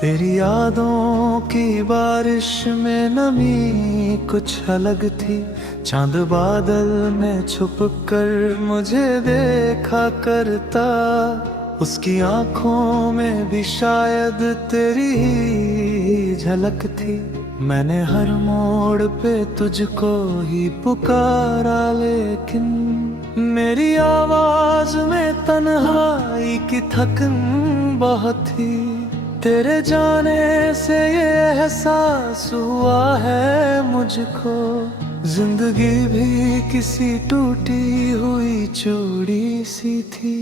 तेरी यादों की बारिश में नमी कुछ अलग थी। चांद बादल में छुप कर मुझे देखा करता। उसकी आंखों में भी शायद तेरी ही झलक थी। मैंने हर मोड़ पे तुझको ही पुकारा, लेकिन मेरी आवाज में तन्हाई की थकन बहुत थी। तेरे जाने से ये एहसास हुआ है मुझको, जिंदगी भी किसी टूटी हुई चूड़ी सी थी।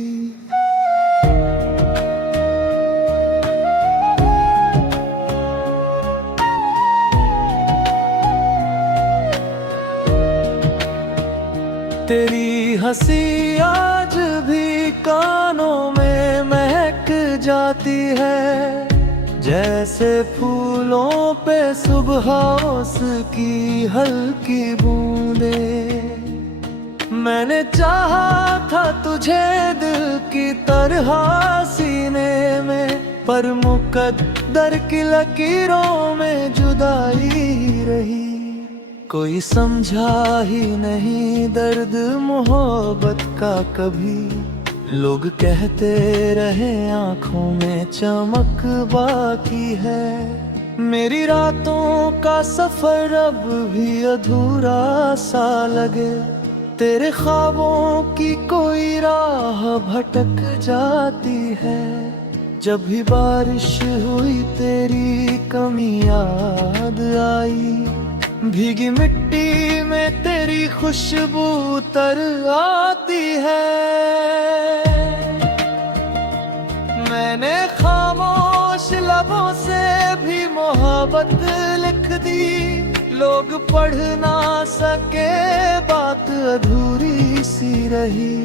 तेरी हंसी आज भी कानों में महक जाती है, जैसे फूलों पे सुबह उसकी हल्की बूंदे। मैंने चाहा था तुझे दिल की तरह सीने में, पर मुकद्दर की लकीरों में जुदाई रही। कोई समझा ही नहीं दर्द मोहब्बत का कभी। लोग कहते रहे आंखों में चमक बाकी है। मेरी रातों का सफर अब भी अधूरा सा लगे। तेरे ख्वाबों की कोई राह भटक जाती है। जब भी बारिश हुई तेरी कमी याद आई। भीगी मिट्टी में तेरी खुशबू तर आती है। मैंने खामोश लबों से भी मोहब्बत लिख दी। लोग पढ़ ना सके बात अधूरी सी रही।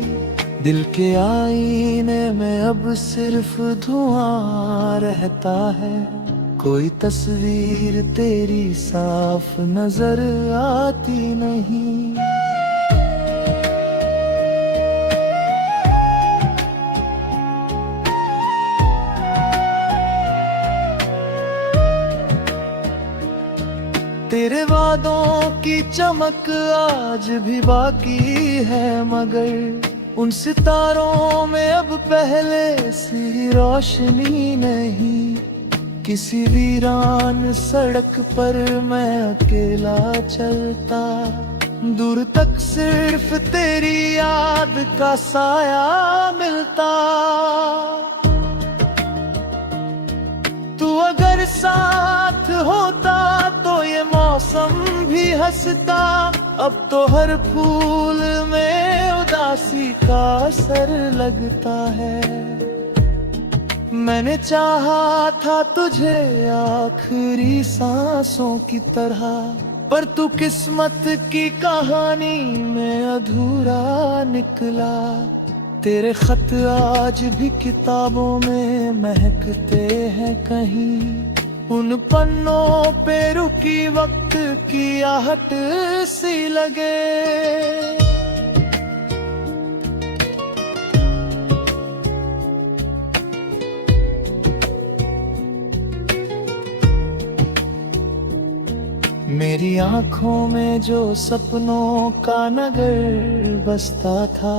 दिल के आईने में अब सिर्फ धुआं रहता है। कोई तस्वीर तेरी साफ नजर आती नहीं। तेरे वादों की चमक आज भी बाकी है, मगर उन सितारों में अब पहले सी रोशनी नहीं। किसी वीरान सड़क पर मैं अकेला चलता। दूर तक सिर्फ तेरी याद का साया मिलता। तू अगर साथ होता तो ये मौसम भी हंसता। अब तो हर फूल में उदासी का असर लगता है। मैंने चाहा था तुझे आखिरी सांसों की तरह, पर तू किस्मत की कहानी में अधूरा निकला। तेरे खत आज भी किताबों में महकते हैं कहीं। उन पन्नों पे रुकी वक्त की आहट सी लगे। मेरी आंखों में जो सपनों का नगर बसता था,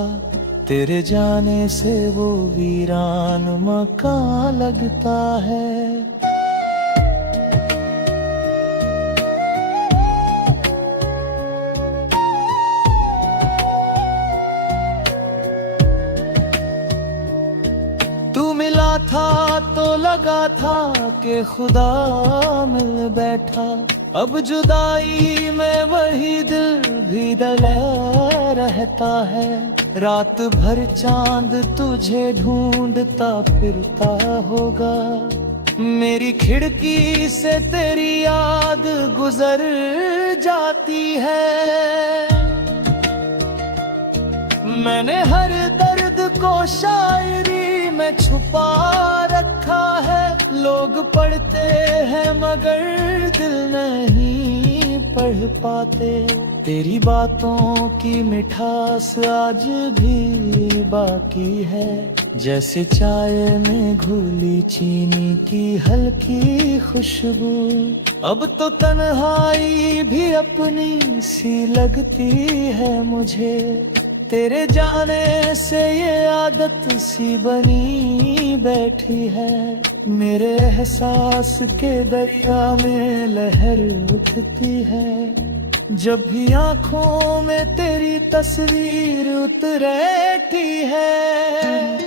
तेरे जाने से वो वीरान मकान लगता है। तू मिला था तो लगा था कि खुदा मिल बैठा। अब जुदाई में वही दिल भी दला रहता है। रात भर चांद तुझे ढूंढता फिरता होगा। मेरी खिड़की से तेरी याद गुजर जाती है। मैंने हर दर्द को शायरी में छुपा रखा है। लोग पढ़ते हैं मगर दिल नहीं पढ़ पाते। तेरी बातों की मिठास आज भी बाकी है, जैसे चाय में घुली चीनी की हल्की खुशबू। अब तो तन्हाई भी अपनी सी लगती है मुझे, तेरे जाने से ये आदत सी बनी बैठी है। मेरे एहसास के दरिया में लहर उठती है, जब भी आँखों में तेरी तस्वीर उतरती है।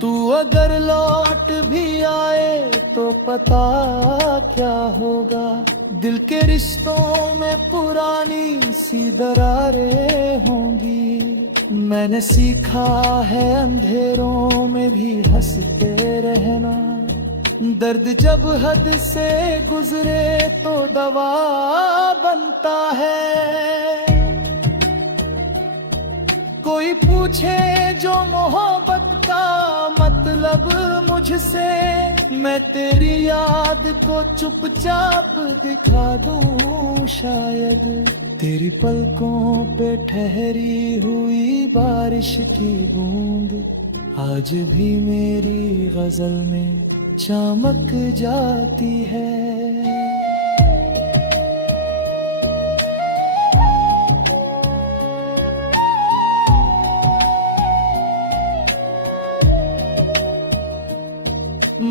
तू अगर लौट भी आए तो पता क्या होगा, दिल के रिश्तों में पुरानी सी दरारें होंगी। मैंने सीखा है अंधेरों में भी हंसते रहना, दर्द जब हद से गुजरे तो दवा बनता है। कोई पूछे जो मोहब्बत का मतलब मुझसे, मैं तेरी याद को चुपचाप दिखा दूं शायद। तेरी पलकों पे ठहरी हुई बारिश की बूंद आज भी मेरी गजल में चमक जाती है।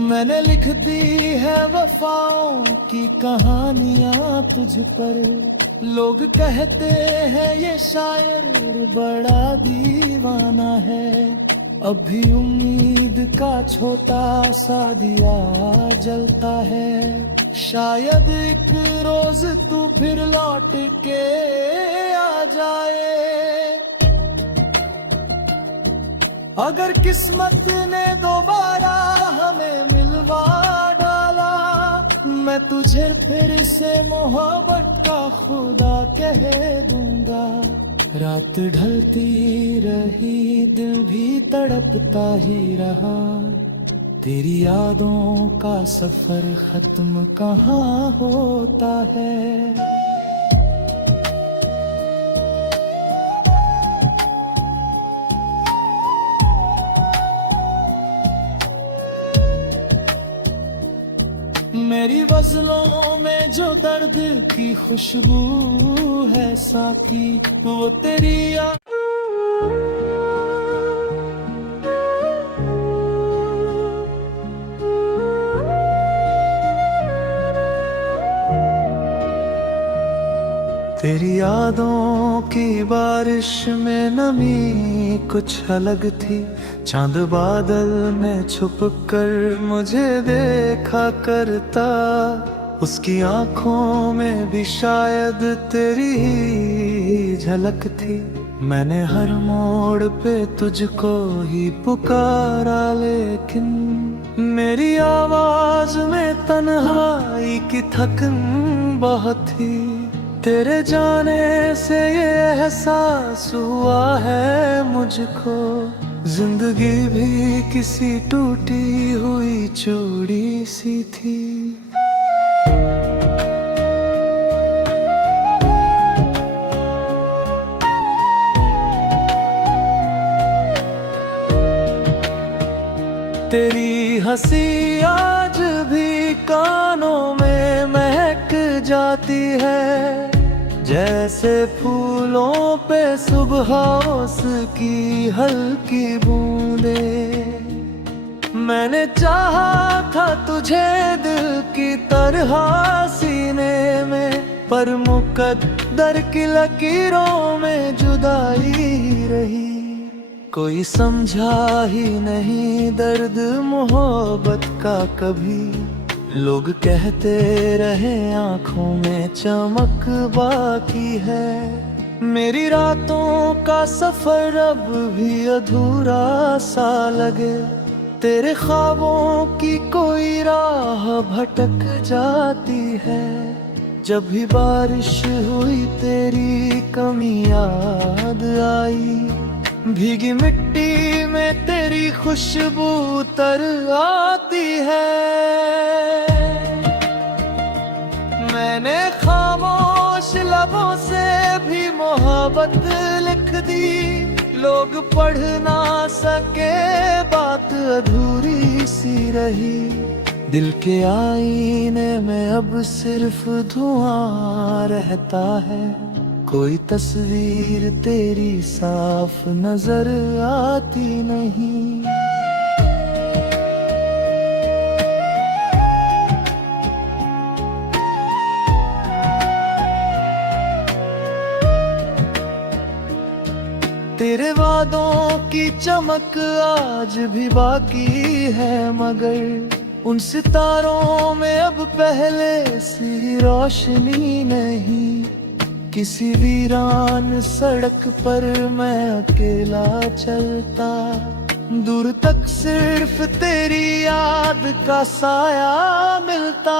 मैंने लिख दी है वफाओं की कहानियां तुझ पर, लोग कहते हैं ये शायर बड़ा दीवाना है। अब भी उम्मीद का छोटा सा दिया जलता है, शायद एक रोज तू फिर लौट के आ जाए। अगर किस्मत ने दोबारा हमें मिलवा डाला, मैं तुझे फिर से मोहब्बत का खुदा कह दूंगा। रात ढलती रही दिल भी तड़पता ही रहा, तेरी यादों का सफर खत्म कहाँ होता है। मेरी गज़लों में जो दर्द की खुशबू है साकी, वो तेरी तेरी यादों की बारिश में नमी कुछ अलग थी। चांद बादल में छुप कर मुझे देखा करता, उसकी आंखों में भी शायद तेरी ही झलक थी। मैंने हर मोड़ पे तुझको ही पुकारा, लेकिन मेरी आवाज में तन्हाई की थकन बहुत थी। तेरे जाने से ये एहसास हुआ है मुझको, जिंदगी भी किसी टूटी हुई चूड़ी सी थी। तेरी हंसी आज भी कानों में महक जाती है, जैसे फूलों पे सुबह की हल्की बूंदे। मैंने चाहा था तुझे दिल की तरह सीने में, पर मुकद्दर की लकीरों में जुदाई रही। कोई समझा ही नहीं दर्द मोहब्बत का कभी, लोग कहते रहे आंखों में चमक बाकी है। मेरी रातों का सफर अब भी अधूरा सा लगे, तेरे ख्वाबों की कोई राह भटक जाती है। जब भी बारिश हुई तेरी कमी याद आई, भीगी मिट्टी में तेरी खुशबू तर आती है। मैंने खामोश लबों से भी मोहब्बत लिख दी, लोग पढ़ ना सके बात अधूरी सी रही। दिल के आईने में अब सिर्फ धुआं रहता है, कोई तस्वीर तेरी साफ नजर आती नहीं। तेरे वादों की चमक आज भी बाकी है, मगर उन सितारों में अब पहले सी रोशनी नहीं। किसी वीरान सड़क पर मैं अकेला चलता, दूर तक सिर्फ तेरी याद का साया मिलता।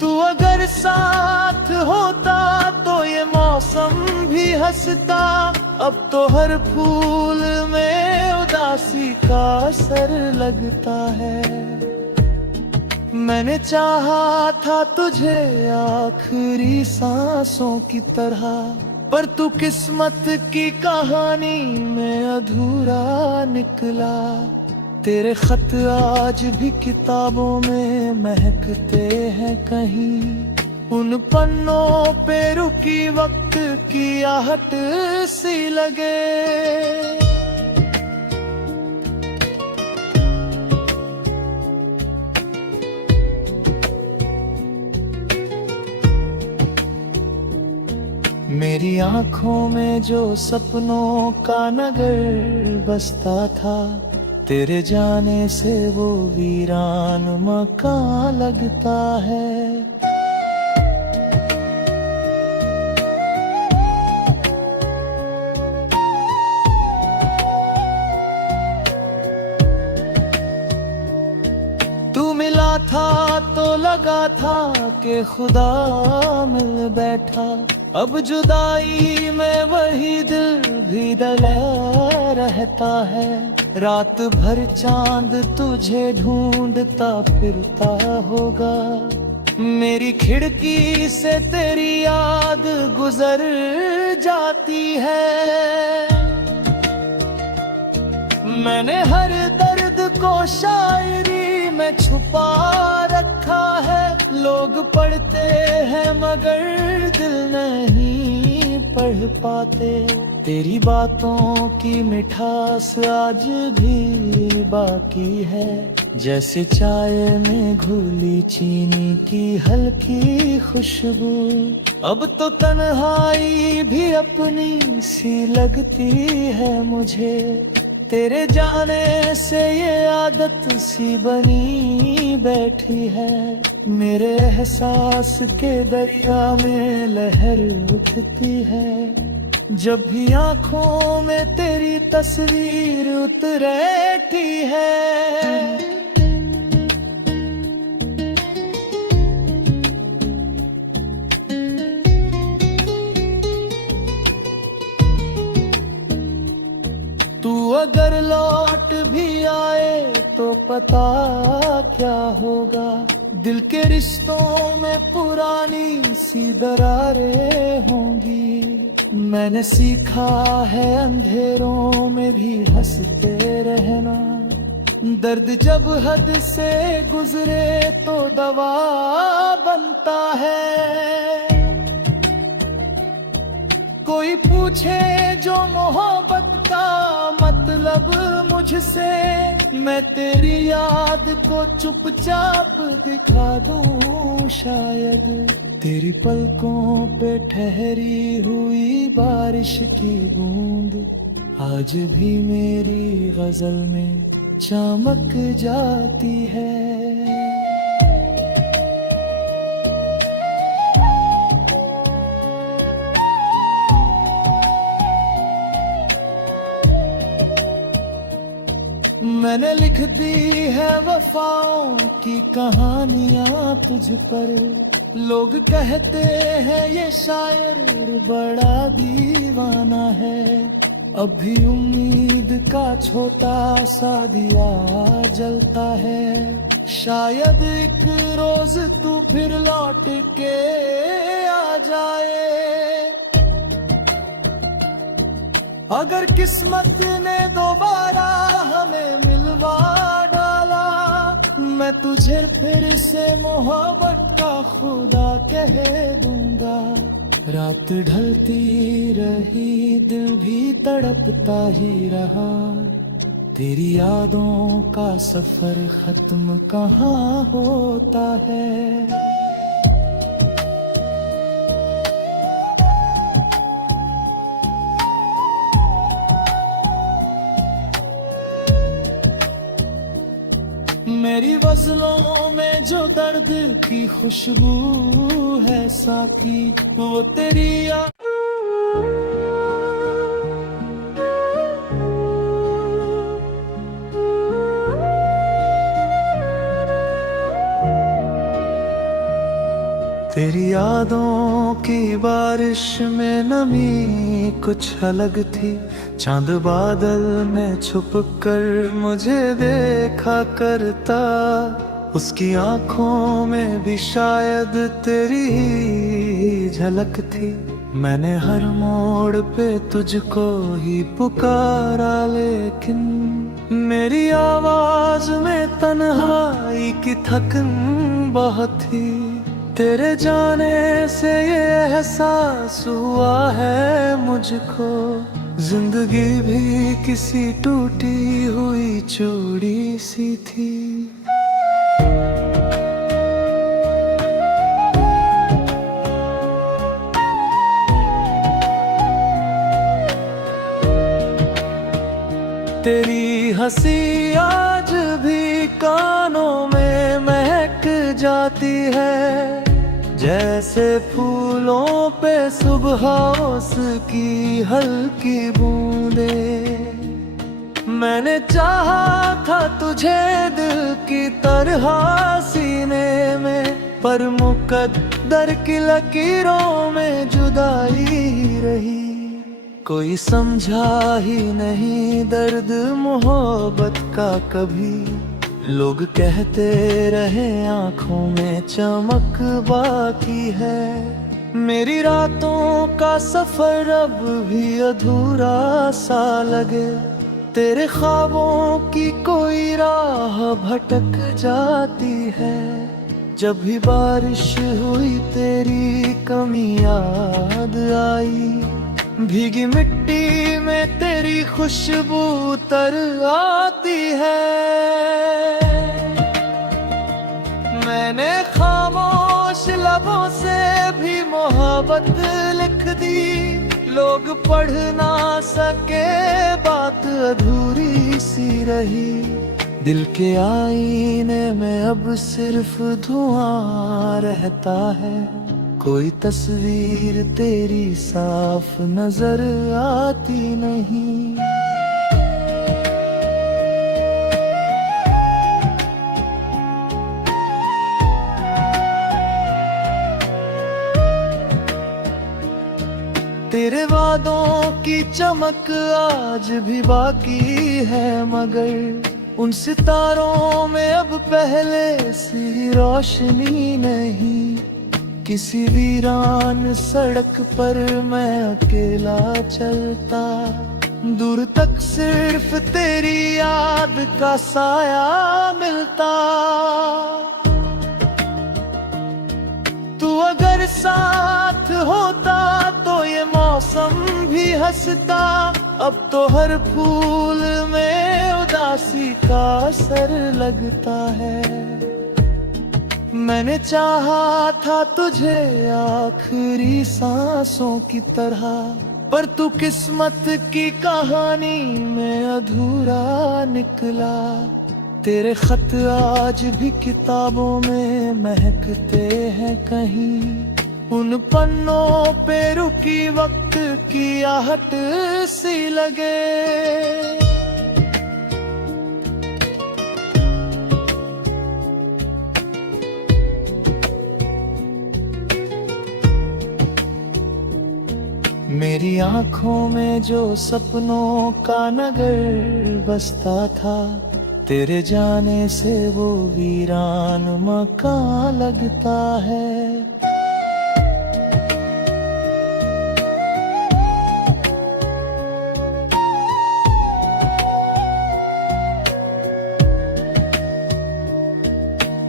तू अगर साथ होता तो ये मौसम भी हंसता, अब तो हर फूल में उदासी का असर लगता है। मैंने चाहा था तुझे आखिरी सांसों की तरह, पर तू किस्मत की कहानी में अधूरा निकला। तेरे खत आज भी किताबों में महकते हैं कहीं, उन पन्नों पे रुकी वक्त की आहट सी लगे। मेरी आंखों में जो सपनों का नगर बसता था, तेरे जाने से वो वीरान मकान लगता है। तू मिला था तो लगा था कि खुदा मिल बैठा, अब जुदाई में वही दिल भी दला रहता है। रात भर चांद तुझे ढूंढता फिरता होगा, मेरी खिड़की से तेरी याद गुजर जाती है। मैंने हर दर्द को शायरी में छुपा रखा है, लोग पढ़ते हैं मगर दिल नहीं पढ़ पाते। तेरी बातों की मिठास आज भी बाकी है, जैसे चाय में घुली चीनी की हल्की खुशबू। अब तो तन्हाई भी अपनी सी लगती है मुझे, तेरे जाने से ये आदत सी बनी बैठी है। मेरे एहसास के दरिया में लहर उठती है, जब भी आंखों में तेरी तस्वीर उतरती है। तू अगर लौट भी आए तो पता क्या होगा, दिल के रिश्तों में पुरानी सी दरारें होंगी। मैंने सीखा है अंधेरों में भी हंसते रहना, दर्द जब हद से गुजरे तो दवा बनता है। कोई पूछे जो मोहब्बत का मतलब मुझसे, मैं तेरी याद को चुपचाप दिखा दूं शायद। तेरी पलकों पे ठहरी हुई बारिश की बूंद आज भी मेरी गजल में चमक जाती है। मैंने लिख दी है वफाओं की कहानियां तुझ पर, लोग कहते हैं ये शायर बड़ा दीवाना है, अभी उम्मीद का छोटा सा दिया जलता है। शायद एक रोज तू फिर लौट के आ जाए, अगर किस्मत ने दोबारा हमें मिलवा डाला, मैं तुझे फिर से मोहब्बत का खुदा कह दूंगा। रात ढलती रही, दिल भी तड़पता ही रहा, तेरी यादों का सफर खत्म कहाँ होता है। मेरी गज़लों में जो दर्द की खुशबू है साकी, वो तेरी तेरी यादों की बारिश में नमी कुछ अलग थी। चांद बादल में छुप कर मुझे देखा करता, उसकी आंखों में भी शायद तेरी ही झलक थी। मैंने हर मोड़ पे तुझको ही पुकारा, लेकिन मेरी आवाज में तन्हाई की थकन बहुत थी। तेरे जाने से ये एहसास हुआ है मुझको, जिंदगी भी किसी टूटी हुई चूड़ी सी थी। तेरी हंसी आज भी कानों में महक जाती है, जैसे फूलों पे सुबह उसकी हल्की बूंदे। मैंने चाहा था तुझे दिल की तरह सीने में, पर मुकद्दर की लकीरों में जुदाई रही। कोई समझा ही नहीं दर्द मोहब्बत का कभी, लोग कहते रहे आंखों में चमक बाकी है। मेरी रातों का सफर अब भी अधूरा सा लगे, तेरे ख्वाबों की कोई राह भटक जाती है। जब भी बारिश हुई तेरी कमी याद आई, भीगी मिट्टी में तेरी खुशबू तर आती है। मैंने खामोश लबों से भी मोहब्बत लिख दी, लोग पढ़ ना सके बात अधूरी सी रही। दिल के आईने में अब सिर्फ धुआं रहता है, कोई तस्वीर तेरी साफ नजर आती नहीं। तेरे वादों की चमक आज भी बाकी है, मगर उन सितारों में अब पहले सी रोशनी नहीं। किसी वीरान सड़क पर मैं अकेला चलता, दूर तक सिर्फ तेरी याद का साया मिलता। तू अगर साथ होता तो ये मौसम भी हंसता, अब तो हर फूल में उदासी का असर लगता है। मैंने चाहा था तुझे आखिरी सांसों की तरह, पर तू किस्मत की कहानी में अधूरा निकला। तेरे खत आज भी किताबों में महकते हैं कहीं, उन पन्नों पे रुकी वक्त की आहट सी लगे। मेरी आंखों में जो सपनों का नगर बसता था, तेरे जाने से वो वीरान मकान लगता है।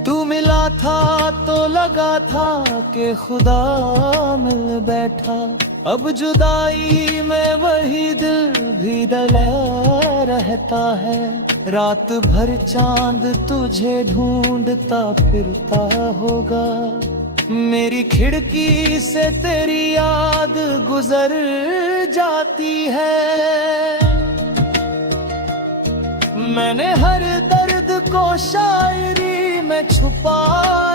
तू मिला था तो लगा था कि खुदा मिल बैठा, अब जुदाई में वही दिल भी डला रहता है। रात भर चांद तुझे ढूंढता फिरता होगा, मेरी खिड़की से तेरी याद गुजर जाती है। मैंने हर दर्द को शायरी में छुपा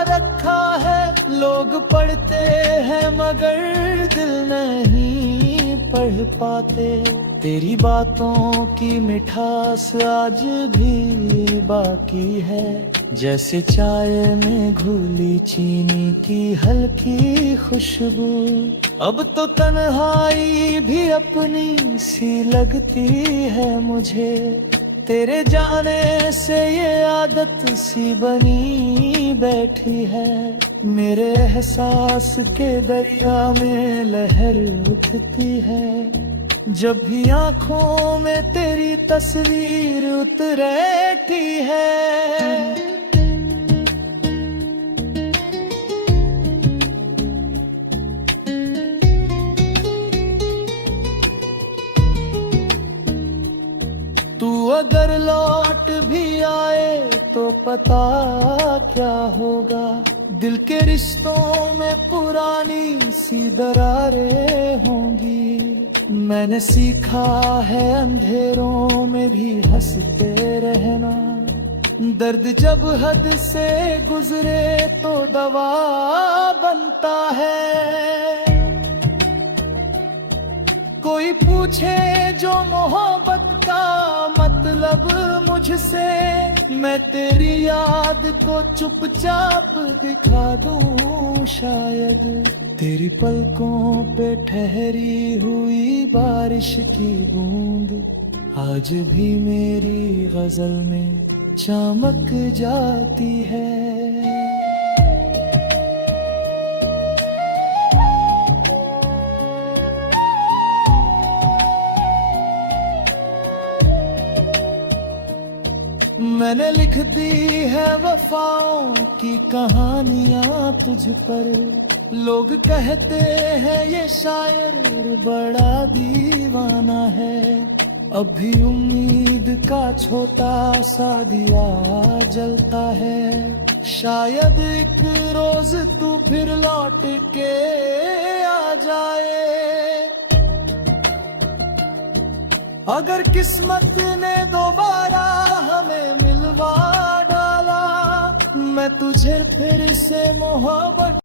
रखा है, लोग पढ़ते हैं मगर दिल नहीं पढ़ पाते। तेरी बातों की मिठास आज भी बाकी है, जैसे चाय में घुली चीनी की हल्की खुशबू। अब तो तन्हाई भी अपनी सी लगती है मुझे, तेरे जाने से ये आदत सी बनी बैठी है। मेरे एहसास के दरिया में लहर उठती है, जब भी आंखों में तेरी तस्वीर उतरती है। तू अगर लौट भी आए तो पता क्या होगा, दिल के रिश्तों में पुरानी सी दरारें होंगी। मैंने सीखा है अंधेरों में भी हंसते रहना, दर्द जब हद से गुजरे तो दवा बनता है। कोई पूछे जो मोहब्बत का मतलब मुझसे, मैं तेरी याद को चुपचाप दिखा दूं शायद। तेरी पलकों पे ठहरी हुई बारिश की बूंद आज भी मेरी गजल में चमक जाती है। मैंने लिख दी है वफाओं की कहानियां तुझ पर, लोग कहते हैं ये शायर बड़ा दीवाना है। अभी उम्मीद का छोटा सा दिया जलता है, शायद एक रोज तू फिर लौट के आ जाए। अगर किस्मत ने दोबारा हमें मिलवा डाला, मैं तुझे फिर से मोहब्बत